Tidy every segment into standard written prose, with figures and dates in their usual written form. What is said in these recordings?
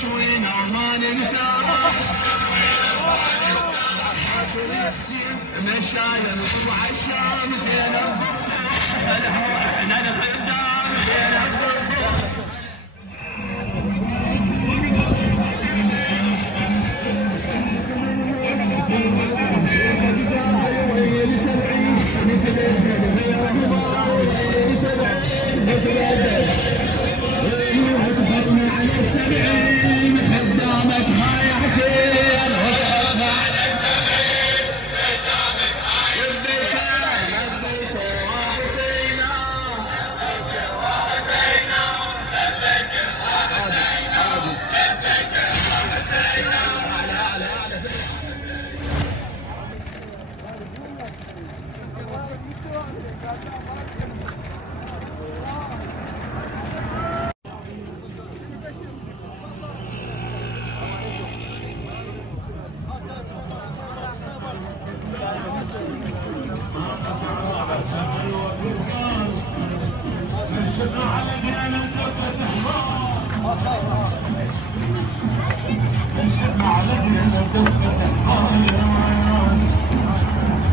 تكوين وما ننسى مشايا نطلع الشام زينب بصر احنا الخدام زينب بصر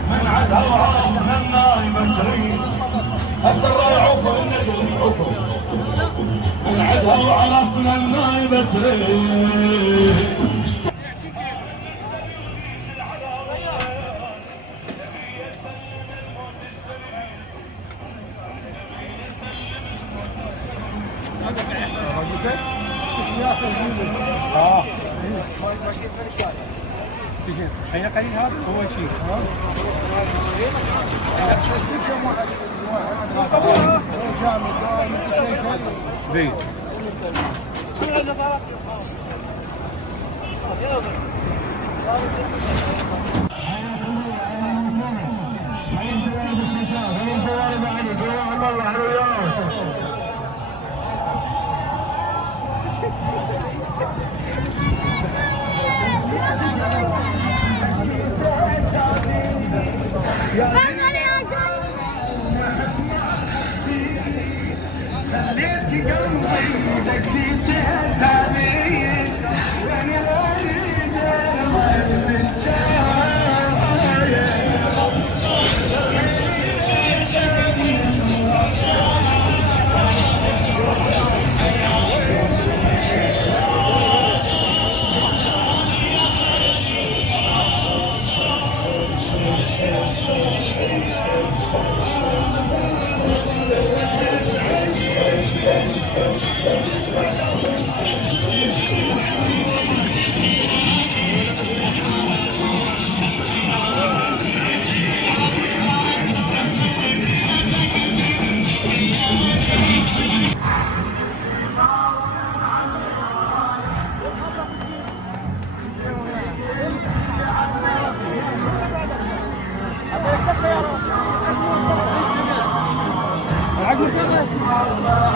من عدها وعرفنا النايمة تريد السراء يعوفوا النجم يعوفوا من عدها وعرفنا النايمة تريد خلينا قليل هذا هو شيء بين خليت قلبي دقيت ثاني وانا اريد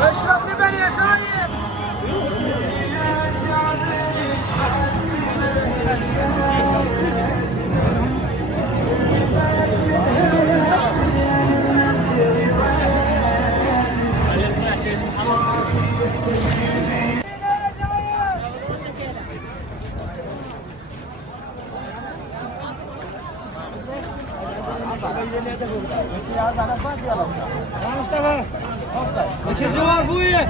اشرب لبن يا شايب. مصطفى ايش الجواب ابويا؟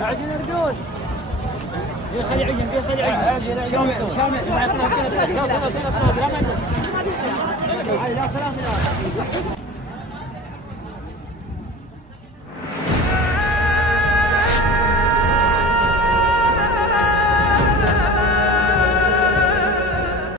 عجين رجول خلي عجين خلي عجين شامل شامل